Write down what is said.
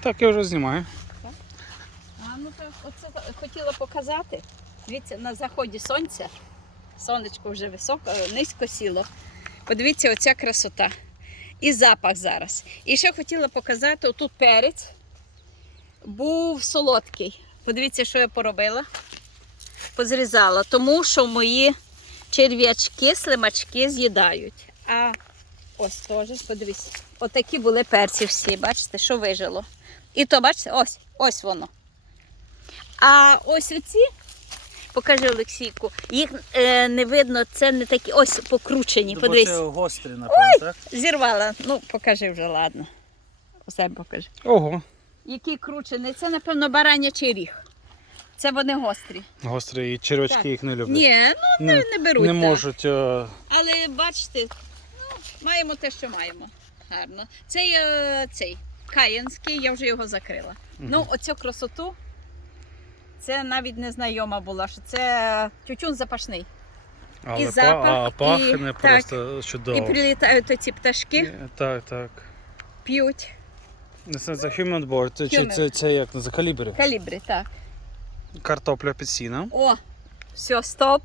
Так, я вже знімаю. А ну то оце хотіла показати. Дивіться, на заході сонця. Сонечко вже високо, низько сіло. Подивіться, оця красота. І запах зараз. І ще хотіла показати, отут перець був солодкий. Подивіться, що я поробила. Позрізала, тому що мої черв'ячки, слимачки з'їдають. А ось теж, подивіться, отакі були перці всі, бачите, що вижило. І то, бачите, ось, ось воно. А ось оці, покажи Олексійку, їх е, не видно, це не такі, ось покручені, подивись. гострі, напевно, так? Зірвала. Ну, покажи вже, ладно. Усе покажи. Ого. Які кручені, це, напевно, баранячий ріг. Це вони гострі. Гострі і червячки Так. їх не люблять. Ні, ну не, не беруть. не так. можуть. е, Але бачите, маємо те, що маємо. Гарно. Цей, е, цей каянський, я вже його закрила. Ну, оцю красоту. Це навіть не знайома була, що це тютюн запашний. але запах, па- а пахне і- просто чудово. І прилітають оці пташки, Е, Так, так. п'ють Це за human board, це, чи це, це як за калібри. калібри, так. Картопля під сіном. О, все, стоп.